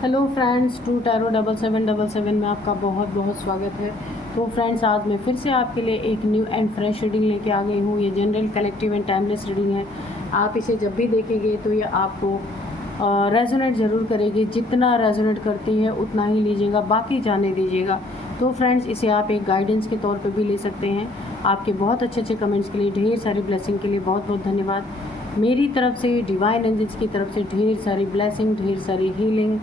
Hello friends, to tarot 7777 में आपका बहुत बहुत स्वागत है। तो फ्रेंड्स, आज मैं फिर से आपके लिए एक न्यू एंड फ्रेश रीडिंग लेके आ गई हूँ। ये general, collective and timeless reading है। आप इसे जब भी देखेंगे तो ये आपको रेजोनेट ज़रूर करेगी। जितना रेजोनेट करती है उतना ही लीजिएगा, बाकी जाने दीजिएगा। तो फ्रेंड्स, इसे आप एक गाइडेंस के तौर पे भी ले सकते हैं। आपके बहुत अच्छे अच्छे कमेंट्स के लिए, ढेर सारी ब्लेसिंग के लिए बहुत बहुत धन्यवाद। मेरी तरफ से, डिवाइन एंजल्स की तरफ से ढेर सारी ब्लेसिंग, ढेर सारी हीलिंग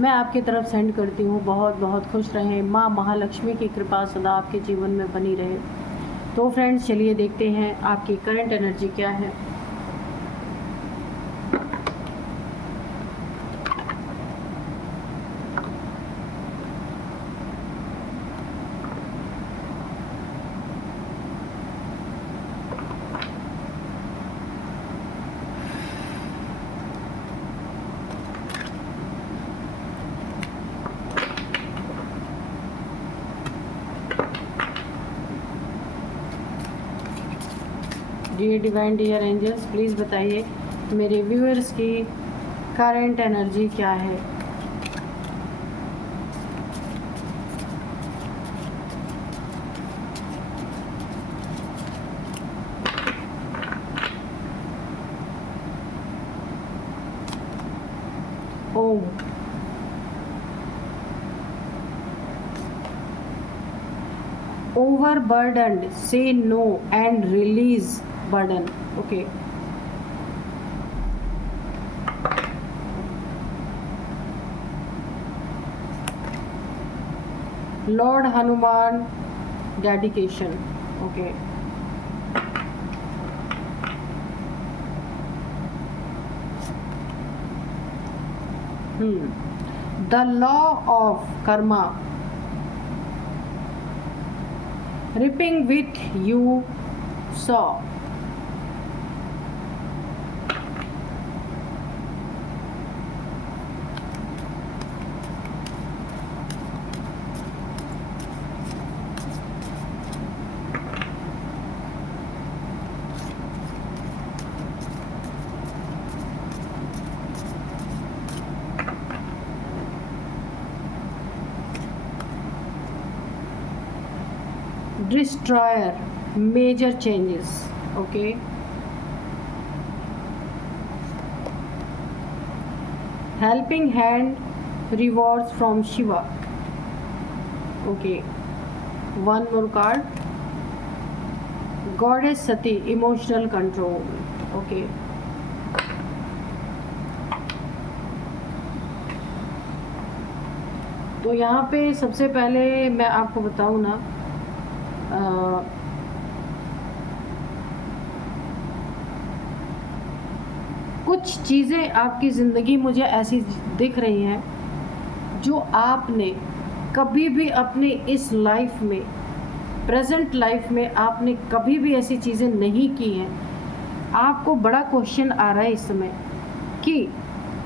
मैं आपकी तरफ सेंड करती हूँ। बहुत बहुत खुश रहें। माँ महालक्ष्मी की कृपा सदा आपके जीवन में बनी रहे। तो फ्रेंड्स, चलिए देखते हैं आपकी करंट एनर्जी क्या है। Dear divine, dear angels, please बताइए मेरे व्यूअर्स की करंट एनर्जी क्या है। ओम। Overburdened, say no and release burden. Okay. Lord Hanuman, dedication. Okay. The law of karma. Reaping with you sow. Destroyer, major changes. Okay. Helping hand, rewards from Shiva. Okay. One more card. Goddess Sati, emotional control. Okay. तो यहाँ पे सबसे पहले मैं आपको बताऊँ ना, कुछ चीज़ें आपकी ज़िंदगी मुझे ऐसी दिख रही हैं जो आपने कभी भी अपने इस लाइफ में, प्रेजेंट लाइफ में आपने कभी भी ऐसी चीज़ें नहीं की हैं। आपको बड़ा क्वेश्चन आ रहा है इस समय कि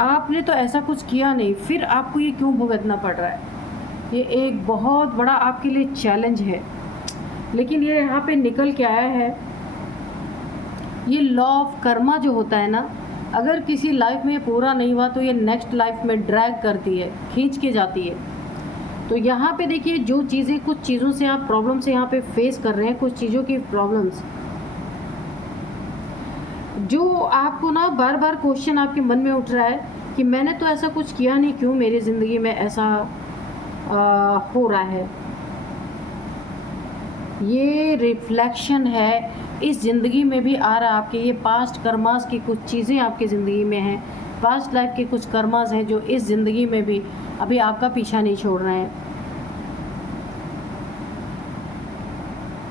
आपने तो ऐसा कुछ किया नहीं, फिर आपको ये क्यों भुगतना पड़ रहा है। ये एक बहुत बड़ा आपके लिए चैलेंज है। लेकिन ये यहाँ पे निकल के आया है, ये लॉ ऑफ कर्मा जो होता है ना, अगर किसी लाइफ में पूरा नहीं हुआ तो ये नेक्स्ट लाइफ में ड्रैग करती है, खींच के जाती है। तो यहाँ पे देखिए, जो चीज़ें, कुछ चीज़ों से आप प्रॉब्लम से यहाँ पे फेस कर रहे हैं, कुछ चीज़ों की प्रॉब्लम्स जो आपको ना बार बार क्वेश्चन आपके मन में उठ रहा है कि मैंने तो ऐसा कुछ किया नहीं, क्यों मेरी ज़िंदगी में ऐसा हो रहा है। ये रिफ्लेक्शन है, इस ज़िंदगी में भी आ रहा है आपके। ये पास्ट कर्मास की कुछ चीज़ें आपकी ज़िंदगी में हैं, पास्ट लाइफ के कुछ कर्मास हैं जो इस ज़िंदगी में भी अभी आपका पीछा नहीं छोड़ रहे हैं।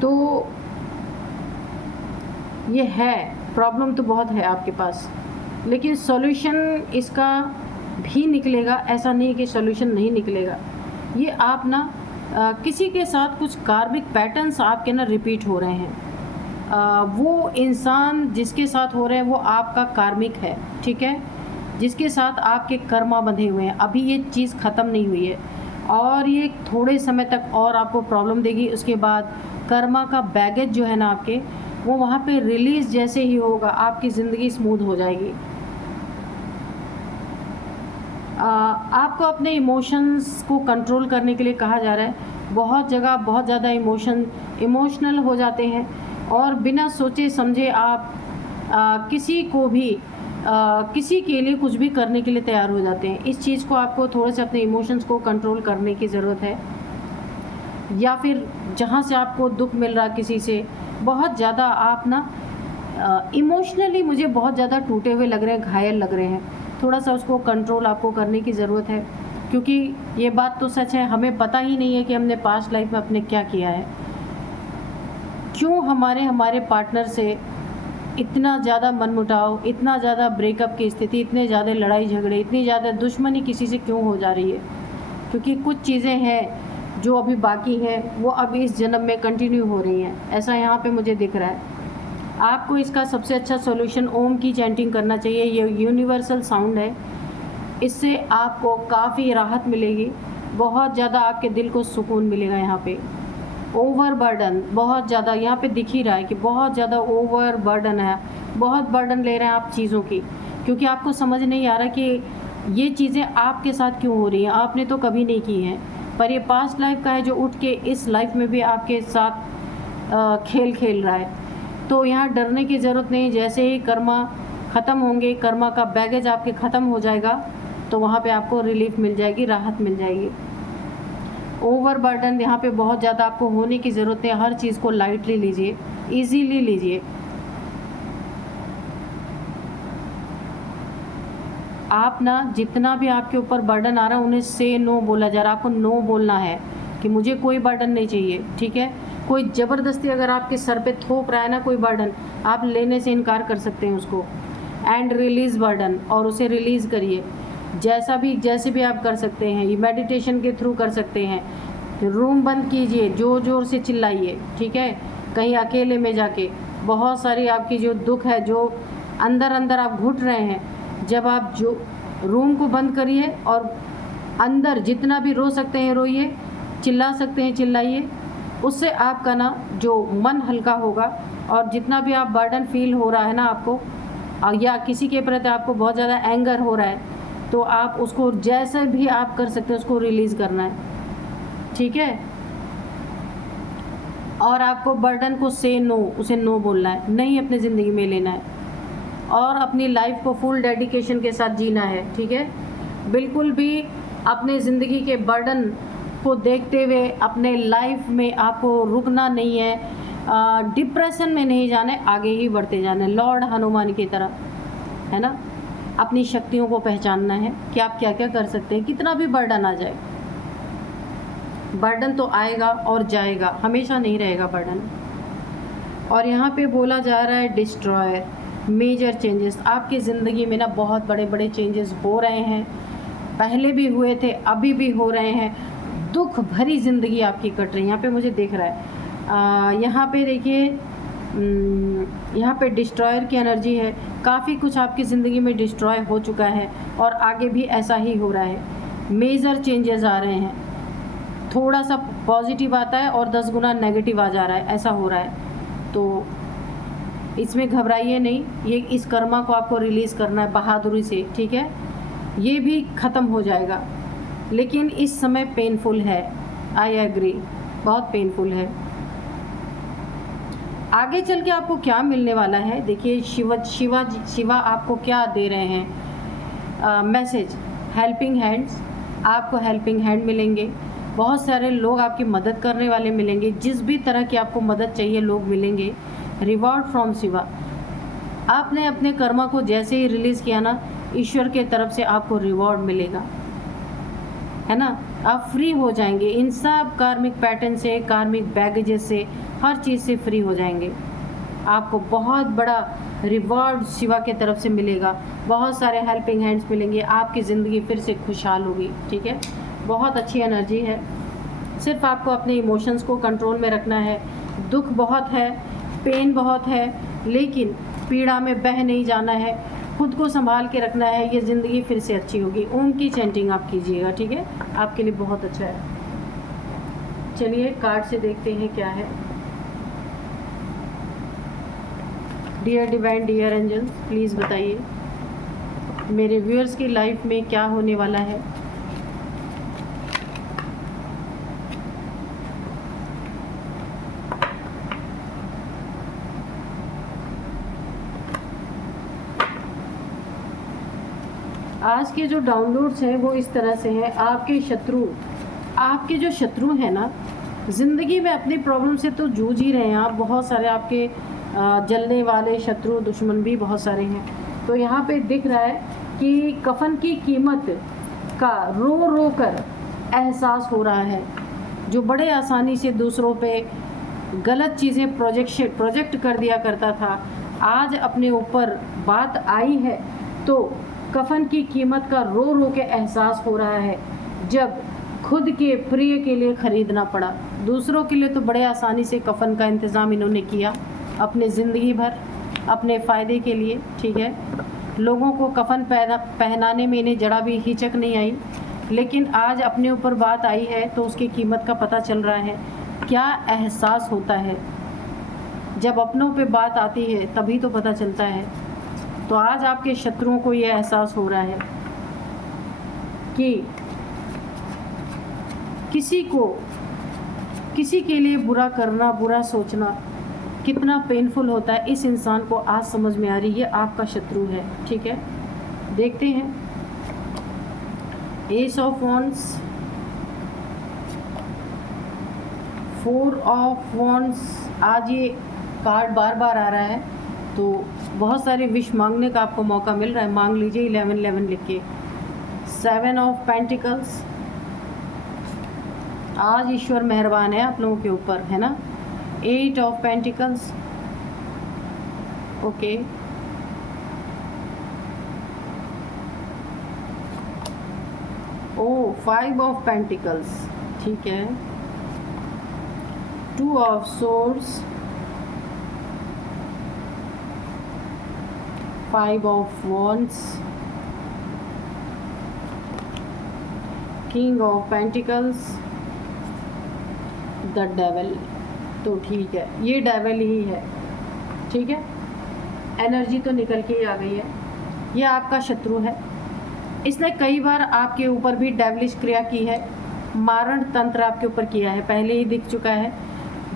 तो ये है, प्रॉब्लम तो बहुत है आपके पास, लेकिन सॉल्यूशन इसका भी निकलेगा। ऐसा नहीं कि सॉल्यूशन नहीं निकलेगा। ये आप ना किसी के साथ कुछ कार्मिक पैटर्न्स आपके ना रिपीट हो रहे हैं। वो इंसान जिसके साथ हो रहे हैं वो आपका कार्मिक है, ठीक है, जिसके साथ आपके कर्मा बंधे हुए हैं। अभी ये चीज़ ख़त्म नहीं हुई है और ये थोड़े समय तक और आपको प्रॉब्लम देगी। उसके बाद कर्मा का बैगेज जो है ना आपके, वो वहाँ पे रिलीज़ जैसे ही होगा आपकी ज़िंदगी स्मूथ हो जाएगी। आपको अपने इमोशंस को कंट्रोल करने के लिए कहा जा रहा है। बहुत जगह बहुत ज़्यादा इमोशनल हो जाते हैं और बिना सोचे समझे आप किसी को भी किसी के लिए कुछ भी करने के लिए तैयार हो जाते हैं। इस चीज़ को आपको थोड़े से अपने इमोशंस को कंट्रोल करने की ज़रूरत है। या फिर जहाँ से आपको दुख मिल रहा किसी से, बहुत ज़्यादा आप ना इमोशनली मुझे बहुत ज़्यादा टूटे हुए लग रहे हैं, घायल लग रहे हैं, थोड़ा सा उसको कंट्रोल आपको करने की ज़रूरत है। क्योंकि ये बात तो सच है, हमें पता ही नहीं है कि हमने पास्ट लाइफ में अपने क्या किया है, क्यों हमारे पार्टनर से इतना ज़्यादा मनमुटाव, इतना ज़्यादा ब्रेकअप की स्थिति, इतने ज़्यादा लड़ाई झगड़े, इतनी ज़्यादा दुश्मनी किसी से क्यों हो जा रही है। क्योंकि कुछ चीज़ें हैं जो अभी बाकी हैं, वो अब इस जन्म में कंटिन्यू हो रही हैं, ऐसा यहाँ पे मुझे दिख रहा है। आपको इसका सबसे अच्छा सॉल्यूशन ओम की चैंटिंग करना चाहिए। ये यूनिवर्सल साउंड है, इससे आपको काफ़ी राहत मिलेगी, बहुत ज़्यादा आपके दिल को सुकून मिलेगा। यहाँ पे ओवर बर्डन बहुत ज़्यादा यहाँ पे दिख ही रहा है कि बहुत ज़्यादा ओवर बर्डन है, बहुत बर्डन ले रहे हैं आप चीज़ों की, क्योंकि आपको समझ नहीं आ रहा कि ये चीज़ें आपके साथ क्यों हो रही हैं। आपने तो कभी नहीं की हैं, पर ये पास्ट लाइफ का है जो उठ के इस लाइफ में भी आपके साथ खेल रहा है। तो यहाँ डरने की ज़रूरत नहीं। जैसे ही कर्मा ख़त्म होंगे, कर्मा का बैगेज आपके ख़त्म हो जाएगा, तो वहाँ पे आपको रिलीफ मिल जाएगी, राहत मिल जाएगी। ओवर बर्डन यहाँ पे बहुत ज़्यादा आपको होने की ज़रूरत है। हर चीज़ को लाइटली लीजिए, इजीली लीजिए। आप ना जितना भी आपके ऊपर बर्डन आ रहा है, उन्हें से नो बोला जा रहा है। आपको नो बोलना है कि मुझे कोई बर्डन नहीं चाहिए, ठीक है। कोई ज़बरदस्ती अगर आपके सर पे थोप रहा है ना कोई बर्डन, आप लेने से इनकार कर सकते हैं उसको। एंड रिलीज़ बर्डन, और उसे रिलीज़ करिए। जैसे भी आप कर सकते हैं, ये मेडिटेशन के थ्रू कर सकते हैं। रूम बंद कीजिए, ज़ोर ज़ोर से चिल्लाइए, ठीक है, कहीं अकेले में जाके। बहुत सारी आपकी जो दुख है, जो अंदर अंदर आप घुट रहे हैं, जब आप जो रूम को बंद करिए और अंदर जितना भी रो सकते हैं रोइए, चिल्ला सकते हैं चिल्लाइए। उससे आपका ना जो मन हल्का होगा, और जितना भी आप बर्डन फील हो रहा है ना आपको, या किसी के प्रति आपको बहुत ज़्यादा एंगर हो रहा है, तो आप उसको जैसे भी आप कर सकते हैं उसको रिलीज़ करना है, ठीक है। और आपको बर्डन को से नो, उसे नो बोलना है, नहीं अपनी ज़िंदगी में लेना है, और अपनी लाइफ को फुल डेडिकेशन के साथ जीना है, ठीक है। बिल्कुल भी अपने ज़िंदगी के बर्डन को देखते हुए अपने लाइफ में आपको रुकना नहीं है, डिप्रेशन में नहीं जाना है, आगे ही बढ़ते जाना है, लॉर्ड हनुमान की तरह, है ना। अपनी शक्तियों को पहचानना है कि आप क्या क्या कर सकते हैं। कितना भी बर्डन आ जाए, बर्डन तो आएगा और जाएगा, हमेशा नहीं रहेगा बर्डन। और यहाँ पे बोला जा रहा है डिस्ट्रॉयर, मेजर चेंजेस आपकी ज़िंदगी में ना बहुत बड़े बड़े चेंजेस हो रहे हैं, पहले भी हुए थे, अभी भी हो रहे हैं। दुख भरी ज़िंदगी आपकी कट रही है, यहाँ पे मुझे दिख रहा है। यहाँ पे देखिए, यहाँ पे डिस्ट्रॉयर की एनर्जी है। काफ़ी कुछ आपकी ज़िंदगी में डिस्ट्रॉय हो चुका है और आगे भी ऐसा ही हो रहा है। मेजर चेंजेस आ रहे हैं, थोड़ा सा पॉजिटिव आता है और 10 गुना नेगेटिव आ जा रहा है, ऐसा हो रहा है। तो इसमें घबराइए नहीं, ये इस कर्मा को आपको रिलीज़ करना है बहादुरी से, ठीक है। ये भी ख़त्म हो जाएगा, लेकिन इस समय पेनफुल है, आई एग्री, बहुत पेनफुल है। आगे चल के आपको क्या मिलने वाला है, देखिए शिवा आपको क्या दे रहे हैं मैसेज। हेल्पिंग हैंड्स, आपको हेल्पिंग हैंड मिलेंगे। बहुत सारे लोग आपकी मदद करने वाले मिलेंगे, जिस भी तरह की आपको मदद चाहिए लोग मिलेंगे। रिवॉर्ड फ्रॉम शिवा, आपने अपने कर्मा को जैसे ही रिलीज़ किया ना, ईश्वर के तरफ से आपको रिवॉर्ड मिलेगा, है ना। आप फ्री हो जाएंगे इन सब कार्मिक पैटर्न से, कार्मिक बैगेजेस से, हर चीज़ से फ्री हो जाएंगे। आपको बहुत बड़ा रिवॉर्ड शिवा के तरफ से मिलेगा, बहुत सारे हेल्पिंग हैंड्स मिलेंगे, आपकी ज़िंदगी फिर से खुशहाल होगी, ठीक है। बहुत अच्छी एनर्जी है। सिर्फ आपको अपने इमोशंस को कंट्रोल में रखना है। दुख बहुत है, पेन बहुत है, लेकिन पीड़ा में बह नहीं जाना है, खुद को संभाल के रखना है, ये ज़िंदगी फिर से अच्छी होगी। ओम की चैंटिंग आप कीजिएगा, ठीक है, आपके लिए बहुत अच्छा है। चलिए कार्ड से देखते हैं क्या है। Dear divine, dear angels, please बताइए मेरे व्यूअर्स की लाइफ में क्या होने वाला है, आज के जो डाउनलोड्स हैं वो इस तरह से हैं। आपके जो शत्रु हैं ना, ज़िंदगी में अपनी प्रॉब्लम से तो जूझ ही रहे हैं आप। बहुत सारे आपके जलने वाले शत्रु दुश्मन भी बहुत सारे हैं। तो यहाँ पे दिख रहा है कि कफन की कीमत का रो रो कर एहसास हो रहा है। जो बड़े आसानी से दूसरों पे गलत चीज़ें प्रोजेक्ट कर दिया करता था, आज अपने ऊपर बात आई है तो कफन की कीमत का रो रो के एहसास हो रहा है। जब खुद के प्रिय के लिए ख़रीदना पड़ा, दूसरों के लिए तो बड़े आसानी से कफन का इंतज़ाम इन्होंने किया अपने ज़िंदगी भर, अपने फ़ायदे के लिए, ठीक है। लोगों को कफन पहनाने में इन्हें जरा भी हिचक नहीं आई, लेकिन आज अपने ऊपर बात आई है तो उसकी कीमत का पता चल रहा है। क्या एहसास होता है जब अपनों पे बात आती है, तभी तो पता चलता है। तो आज आपके शत्रुओं को ये एहसास हो रहा है कि किसी के लिए बुरा करना, बुरा सोचना कितना पेनफुल होता है, इस इंसान को आज समझ में आ रही है। आपका शत्रु है, ठीक है। देखते हैं S of wands, 4 of wands. आज ये कार्ड बार बार आ रहा है तो बहुत सारे विश मांगने का आपको मौका मिल रहा है। मांग लीजिए 1111 लिख के। 7 ऑफ पेंटिकल्स। आज ईश्वर मेहरबान है आप लोगों के ऊपर, है ना। 8 of pentacles, okay. Oh 5 of pentacles, ठीक है। 2 of swords, 5 of wands, king of pentacles, the devil. तो ठीक है, ये डेविल ही है, ठीक है। एनर्जी तो निकल के ही आ गई है। ये आपका शत्रु है। इसने कई बार आपके ऊपर भी डेविलिश क्रिया की है, मारण तंत्र आपके ऊपर किया है, पहले ही दिख चुका है।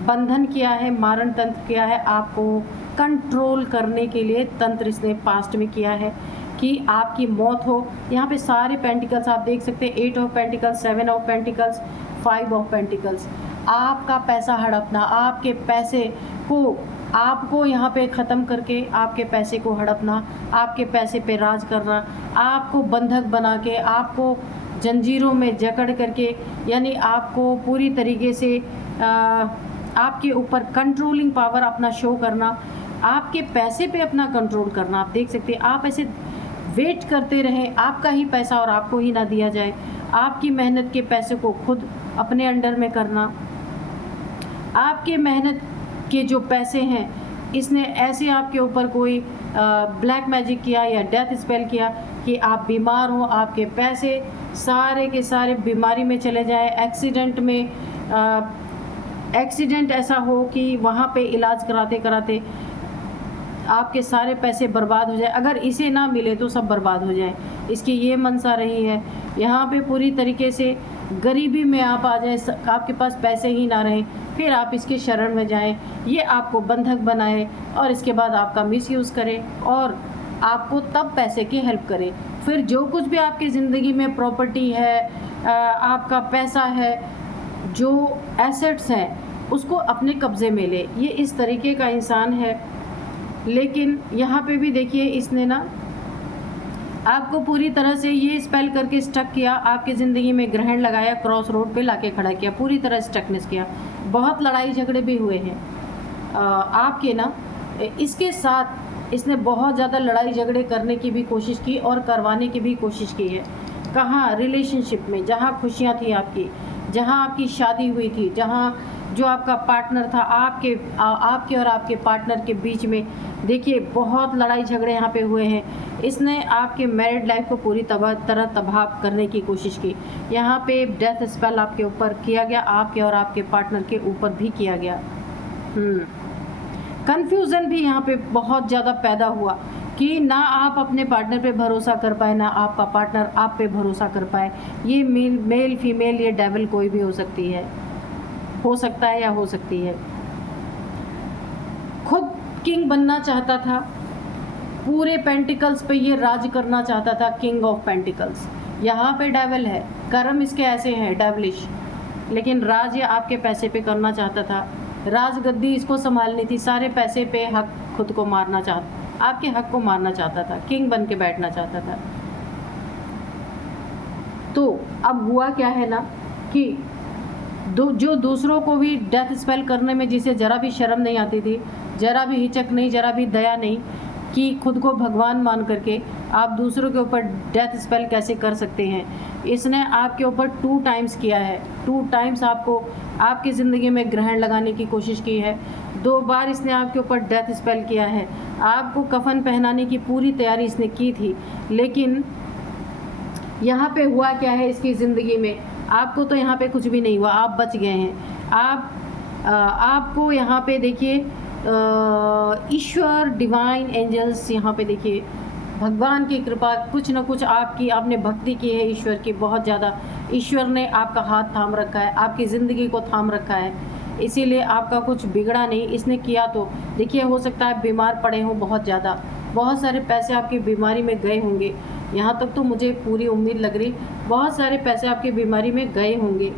बंधन किया है, मारण तंत्र किया है, आपको कंट्रोल करने के लिए तंत्र इसने पास्ट में किया है कि आपकी मौत हो। यहाँ पे सारे पेंटिकल्स आप देख सकते हैं, 8 of pentacles, 7 of pentacles, 5 of pentacles. आपका पैसा हड़पना, आपके पैसे को आपको यहाँ पे ख़त्म करके आपके पैसे को हड़पना, आपके पैसे पे राज करना, आपको बंधक बना के, आपको जंजीरों में जकड़ करके, यानी आपको पूरी तरीके से आपके ऊपर कंट्रोलिंग पावर अपना शो करना, आपके पैसे पे अपना कंट्रोल करना। आप देख सकते हैं, आप ऐसे वेट करते रहें आपका ही पैसा और आपको ही ना दिया जाए, आपकी मेहनत के पैसे को खुद अपने अंडर में करना। आपके मेहनत के जो पैसे हैं, इसने ऐसे आपके ऊपर कोई ब्लैक मैजिक किया या डेथ स्पेल किया कि आप बीमार हो, आपके पैसे सारे के सारे बीमारी में चले जाए, एक्सीडेंट ऐसा हो कि वहाँ पे इलाज कराते कराते आपके सारे पैसे बर्बाद हो जाए। अगर इसे ना मिले तो सब बर्बाद हो जाए, इसकी ये मनसा रही है। यहाँ पे पूरी तरीके से गरीबी में आप आ जाए, आपके पास पैसे ही ना रहें, फिर आप इसके शरण में जाएं, ये आपको बंधक बनाए और इसके बाद आपका मिसयूज़ करे और आपको तब पैसे की हेल्प करे। फिर जो कुछ भी आपकी ज़िंदगी में प्रॉपर्टी है, आपका पैसा है, जो एसेट्स हैं, उसको अपने कब्ज़े में ले। ये इस तरीके का इंसान है। लेकिन यहाँ पे भी देखिए, इसने ना आपको पूरी तरह से ये स्पेल करके स्टक किया, आपकी ज़िंदगी में ग्रहण लगाया, क्रॉस रोड पे लाके खड़ा किया, पूरी तरह स्टकनेस किया। बहुत लड़ाई झगड़े भी हुए हैं आपके ना। इसके साथ इसने बहुत ज़्यादा लड़ाई झगड़े करने की भी कोशिश की और करवाने की भी कोशिश की है। कहाँ? रिलेशनशिप में, जहाँ खुशियाँ थी आपकी, जहाँ आपकी शादी हुई थी, जहाँ जो आपका पार्टनर था, आपके और आपके पार्टनर के बीच में देखिए बहुत लड़ाई झगड़े यहाँ पे हुए हैं। इसने आपके मैरिड लाइफ को पूरी तरह तबाह करने की कोशिश की। यहाँ पे डेथ स्पेल आपके ऊपर किया गया, आपके और आपके पार्टनर के ऊपर भी किया गया। कन्फ्यूज़न भी यहाँ पे बहुत ज़्यादा पैदा हुआ कि ना आप अपने पार्टनर पे भरोसा कर पाए, ना आपका पार्टनर आप पे भरोसा कर पाए। ये मेल फीमेल, ये डेविल कोई भी हो सकती है, हो सकता है या हो सकती है। खुद किंग बनना चाहता था, पूरे पेंटिकल्स पे ये राज करना चाहता था, किंग ऑफ पेंटिकल्स। यहाँ पे डेविल है, कर्म इसके ऐसे हैं डेविलिश, लेकिन राज ये आपके पैसे पे करना चाहता था। राजगद्दी इसको संभालनी थी, सारे पैसे पे हक खुद को मारना चाहता, आपके हक को मारना चाहता था, किंग बन के बैठना चाहता था। तो अब हुआ क्या है ना कि जो दूसरों को भी डेथ स्पेल करने में जिसे ज़रा भी शर्म नहीं आती थी, ज़रा भी हिचक नहीं, ज़रा भी दया नहीं कि खुद को भगवान मान करके आप दूसरों के ऊपर डेथ स्पेल कैसे कर सकते हैं, इसने आपके ऊपर 2 टाइम्स किया है। 2 टाइम्स आपको आपकी ज़िंदगी में ग्रहण लगाने की कोशिश की है। 2 बार इसने आपके ऊपर डेथ स्पेल किया है। आपको कफन पहनाने की पूरी तैयारी इसने की थी, लेकिन यहाँ पे हुआ क्या है इसकी ज़िंदगी में, आपको तो यहाँ पे कुछ भी नहीं हुआ, आप बच गए हैं। आपको यहाँ पे देखिए ईश्वर, डिवाइन एंजल्स, यहाँ पे देखिए भगवान की कृपा, कुछ ना कुछ आपने भक्ति की है ईश्वर की बहुत ज़्यादा। ईश्वर ने आपका हाथ थाम रखा है, आपकी ज़िंदगी को थाम रखा है, इसीलिए आपका कुछ बिगड़ा नहीं। इसने किया तो देखिए, हो सकता है बीमार पड़े हों बहुत ज़्यादा, बहुत सारे पैसे आपकी बीमारी में गए होंगे, यहाँ तक तो मुझे पूरी उम्मीद लग रही, बहुत सारे पैसे आपकी बीमारी में गए होंगे,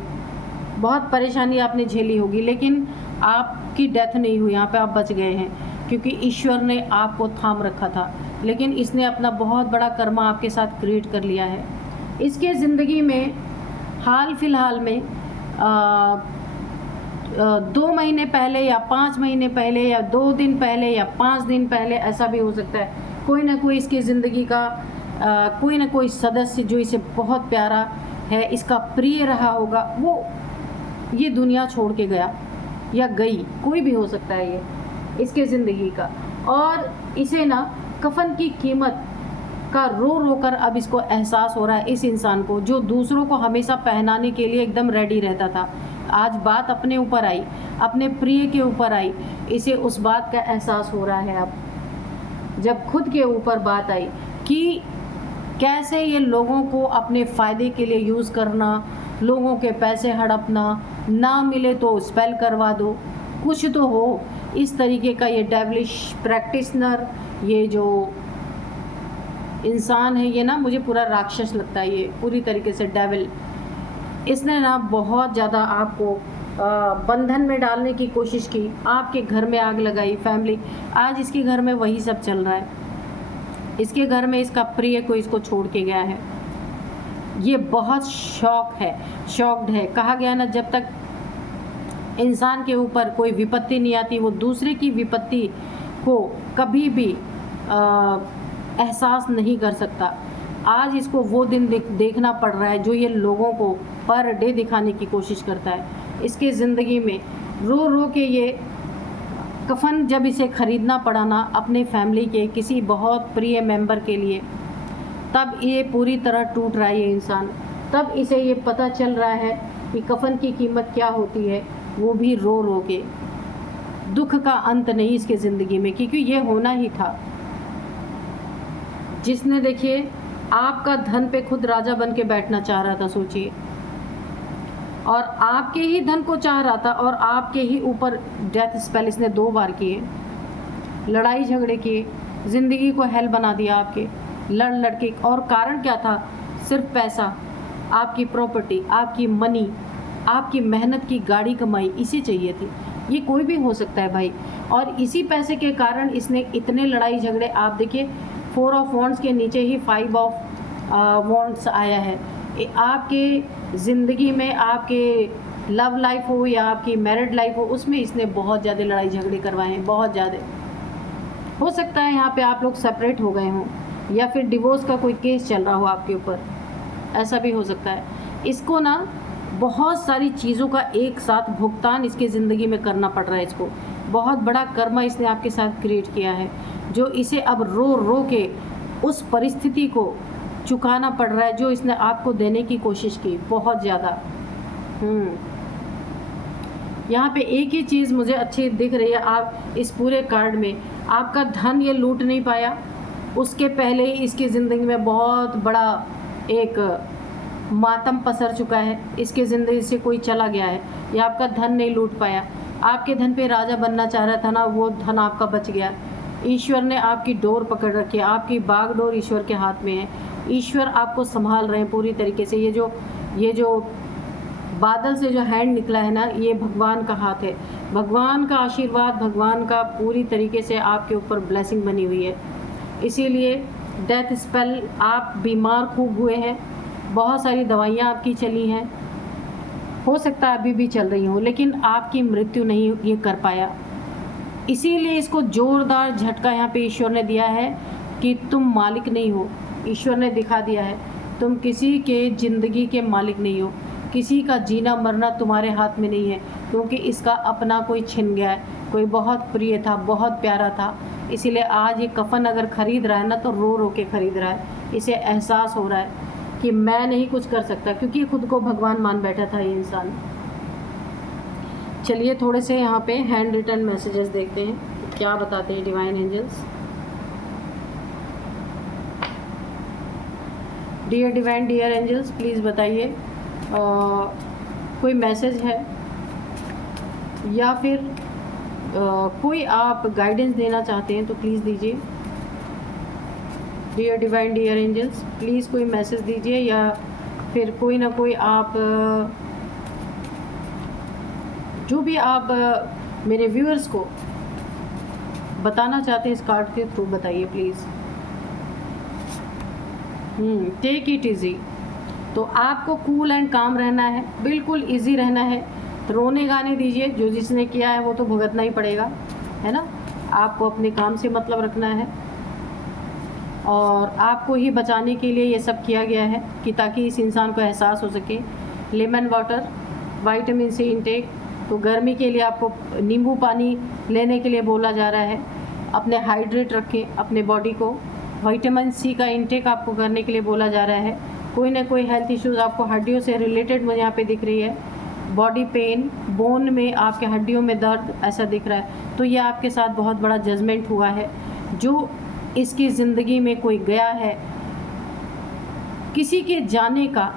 बहुत परेशानी आपने झेली होगी, लेकिन आपकी डेथ नहीं हुई, यहाँ पे आप बच गए हैं क्योंकि ईश्वर ने आपको थाम रखा था। लेकिन इसने अपना बहुत बड़ा कर्मा आपके साथ क्रिएट कर लिया है। इसके ज़िंदगी में हाल फिलहाल में 2 महीने पहले या 5 महीने पहले या 2 दिन पहले या 5 दिन पहले, ऐसा भी हो सकता है, कोई ना कोई इसकी ज़िंदगी का कोई ना कोई सदस्य जो इसे बहुत प्यारा है, इसका प्रिय रहा होगा, वो ये दुनिया छोड़ के गया या गई, कोई भी हो सकता है ये इसके ज़िंदगी का। और इसे ना कफन की कीमत का रो रो कर अब इसको एहसास हो रहा है, इस इंसान को जो दूसरों को हमेशा पहनाने के लिए एकदम रेडी रहता था। आज बात अपने ऊपर आई, अपने प्रिय के ऊपर आई, इसे उस बात का एहसास हो रहा है अब, जब खुद के ऊपर बात आई कि कैसे ये लोगों को अपने फ़ायदे के लिए यूज़ करना, लोगों के पैसे हड़पना, ना मिले तो स्पेल करवा दो, कुछ तो हो इस तरीके का ये डेविलिश प्रैक्टिशनर, ये जो इंसान है, ये ना मुझे पूरा राक्षस लगता है, ये पूरी तरीके से डेविल। इसने ना बहुत ज़्यादा आपको बंधन में डालने की कोशिश की, आपके घर में आग लगाई, फैमिली, आज इसके घर में वही सब चल रहा है। इसके घर में इसका प्रिय को इसको छोड़ के गया है, ये बहुत शॉक्ड है। कहा गया ना, जब तक इंसान के ऊपर कोई विपत्ति नहीं आती, वो दूसरे की विपत्ति को कभी भी एहसास नहीं कर सकता। आज इसको वो दिन देखना पड़ रहा है जो ये लोगों को पर डे दिखाने की कोशिश करता है। इसके ज़िंदगी में रो रो के ये कफन जब इसे ख़रीदना पड़ा ना अपने फैमिली के किसी बहुत प्रिय मेंबर के लिए, तब ये पूरी तरह टूट रहा है ये इंसान। तब इसे ये पता चल रहा है कि कफन की कीमत क्या होती है, वो भी रो रो के। दुख का अंत नहीं इसके ज़िंदगी में, क्योंकि ये होना ही था। जिसने देखिए आपका धन पे खुद राजा बन के बैठना चाह रहा था, सोचिए, और आपके ही धन को चाह रहा था, और आपके ही ऊपर डेथ स्पेल इसने 2 बार किए, लड़ाई झगड़े किए, ज़िंदगी को हेल बना दिया आपके, लड़ लड़ के। और कारण क्या था? सिर्फ पैसा, आपकी प्रॉपर्टी, आपकी मनी, आपकी मेहनत की गाड़ी कमाई, इसी चाहिए थी। ये कोई भी हो सकता है भाई। और इसी पैसे के कारण इसने इतने लड़ाई झगड़े, आप देखिए 4 ऑफ वॉन्ड्स के नीचे ही 5 ऑफ वॉन्ड्स आया है। आपके ज़िंदगी में, आपके लव लाइफ हो या आपकी मैरिड लाइफ हो, उसमें इसने बहुत ज़्यादा लड़ाई झगड़े करवाए हैं, बहुत ज़्यादा। हो सकता है यहाँ पे आप लोग सेपरेट हो गए हों, या फिर डिवोर्स का कोई केस चल रहा हो आपके ऊपर, ऐसा भी हो सकता है। इसको ना बहुत सारी चीज़ों का एक साथ भुगतान इसके ज़िंदगी में करना पड़ रहा है। इसको बहुत बड़ा कर्मा इसने आपके साथ क्रिएट किया है, जो इसे अब रो रो के उस परिस्थिति को चुकाना पड़ रहा है जो इसने आपको देने की कोशिश की, बहुत ज़्यादा। यहाँ पे एक ही चीज़ मुझे अच्छी दिख रही है, आप इस पूरे कार्ड में आपका धन ये लूट नहीं पाया, उसके पहले ही इसकी ज़िंदगी में बहुत बड़ा एक मातम पसर चुका है, इसके ज़िंदगी से कोई चला गया है, ये आपका धन नहीं लूट पाया। आपके धन पे राजा बनना चाह रहा था ना, वो धन आपका बच गया। ईश्वर ने आपकी डोर पकड़ रखी है, आपकी बागडोर ईश्वर के हाथ में है। ईश्वर आपको संभाल रहे हैं पूरी तरीके से। ये जो बादल से जो हैंड निकला है ना, ये भगवान का हाथ है, भगवान का आशीर्वाद, भगवान का पूरी तरीके से आपके ऊपर ब्लेसिंग बनी हुई है। इसीलिए डेथ स्पेल, आप बीमार खूब हुए हैं, बहुत सारी दवाइयाँ आपकी चली हैं, हो सकता है अभी भी चल रही हों, लेकिन आपकी मृत्यु नहीं ये कर पाया। इसीलिए इसको जोरदार झटका यहाँ पे ईश्वर ने दिया है कि तुम मालिक नहीं हो। ईश्वर ने दिखा दिया है तुम किसी के ज़िंदगी के मालिक नहीं हो, किसी का जीना मरना तुम्हारे हाथ में नहीं है, क्योंकि इसका अपना कोई छिन गया है, कोई बहुत प्रिय था, बहुत प्यारा था। इसीलिए आज ये कफन अगर ख़रीद रहा है ना, तो रो रो के ख़रीद रहा है। इसे एहसास हो रहा है कि मैं नहीं कुछ कर सकता, क्योंकि खुद को भगवान मान बैठा था ये इंसान। चलिए थोड़े से यहाँ पे हैंड रिटन मैसेजेस देखते हैं, क्या बताते हैं divine angels. Dear divine, dear angels, please बताइए कोई मैसेज है या फिर कोई आप गाइडेंस देना चाहते हैं तो प्लीज़ दीजिए। Dear divine, dear angels, please कोई मैसेज दीजिए, या फिर कोई ना कोई आप जो भी आप मेरे व्यूअर्स को बताना चाहते हैं इस कार्ड के थ्रू बताइए प्लीज़। Take it easy. तो आपको कूल एंड काम रहना है, बिल्कुल इजी रहना है। तो रोने गाने दीजिए, जो जिसने किया है वो तो भुगतना ही पड़ेगा, है ना। आपको अपने काम से मतलब रखना है, और आपको ही बचाने के लिए ये सब किया गया है कि ताकि इस इंसान को एहसास हो सके। Lemon water, vitamin C intake, तो गर्मी के लिए आपको नींबू पानी लेने के लिए बोला जा रहा है। अपने हाइड्रेट रखें अपने बॉडी को। विटामिन सी का इंटेक आपको करने के लिए बोला जा रहा है। कोई ना कोई हेल्थ इश्यूज़ आपको हड्डियों से रिलेटेड मुझे यहाँ पे दिख रही है, बॉडी पेन, बोन में आपके हड्डियों में दर्द ऐसा दिख रहा है, तो ये आपके साथ बहुत बड़ा जजमेंट हुआ है। जो इसकी ज़िंदगी में कोई गया है, किसी के जाने का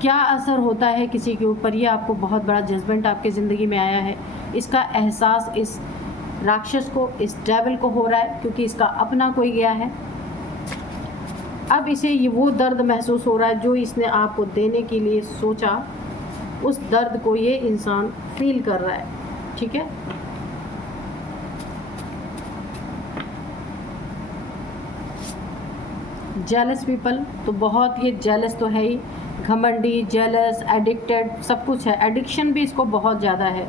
क्या असर होता है किसी के ऊपर, ये आपको बहुत बड़ा जजमेंट आपकी ज़िंदगी में आया है। इसका एहसास इस राक्षस को, इस डेविल को हो रहा है, क्योंकि इसका अपना कोई गया है। अब इसे ये वो दर्द महसूस हो रहा है जो इसने आपको देने के लिए सोचा, उस दर्द को ये इंसान फील कर रहा है, ठीक है। जेलस पीपल, तो बहुत ये जेलस तो है ही, घमंडी, जेलस, एडिक्टेड, सब कुछ है। एडिक्शन भी इसको बहुत ज़्यादा है,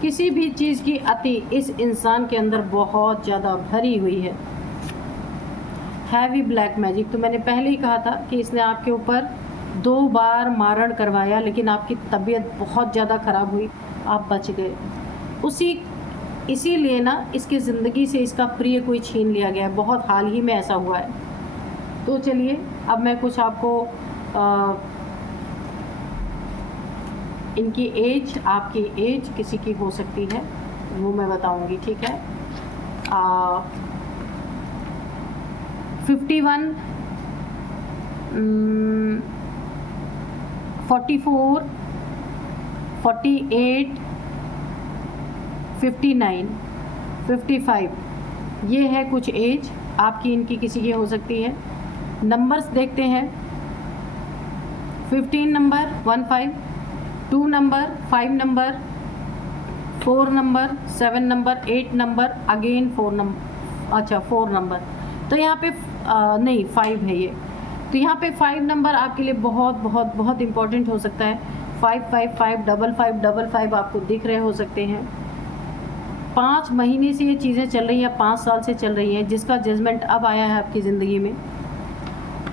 किसी भी चीज़ की अति इस इंसान के अंदर बहुत ज़्यादा भरी हुई है। हैवी ब्लैक मैजिक, तो मैंने पहले ही कहा था कि इसने आपके ऊपर 2 बार मारण करवाया, लेकिन आपकी तबीयत बहुत ज़्यादा ख़राब हुई, आप बच गए। इसीलिए ना इसकी ज़िंदगी से इसका प्रिय कोई छीन लिया गया है, बहुत हाल ही में ऐसा हुआ है। तो चलिए अब मैं कुछ आपको इनकी एज, आपकी एज किसी की हो सकती है वो मैं बताऊंगी, ठीक है। 51, 44, 48, 59, 55, ये है कुछ एज आपकी इनकी किसी की हो सकती है। नंबर्स देखते हैं, 15 number, 15, 2 number, 5 number, 4 number, 7 number, 8 number, again 4 number, अच्छा 4 नंबर, तो यहाँ पे नहीं 5 है ये, तो यहाँ पे 5 नंबर आपके लिए बहुत बहुत बहुत इम्पोर्टेंट हो सकता है। 555, 5555 आपको दिख रहे हो सकते हैं। 5 महीने से ये चीज़ें चल रही हैं, 5 साल से चल रही हैं, जिसका जजमेंट अब आया है आपकी ज़िंदगी में।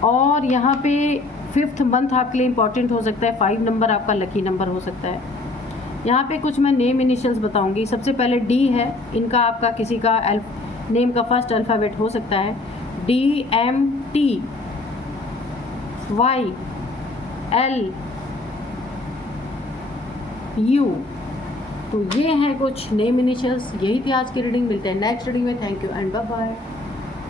और यहाँ पे 5th मंथ आपके लिए इम्पॉर्टेंट हो सकता है। 5 नंबर आपका लकी नंबर हो सकता है। यहाँ पे कुछ मैं नेम इनिशियल्स बताऊंगी। सबसे पहले डी है, इनका आपका किसी का नेम का फर्स्ट अल्फ़ाबेट हो सकता है, DMT, YLU, तो ये हैं कुछ नेम इनिशियल्स। यही थी आज की रीडिंग, मिलते हैं नेक्स्ट रीडिंग में। Thank you and bye bye.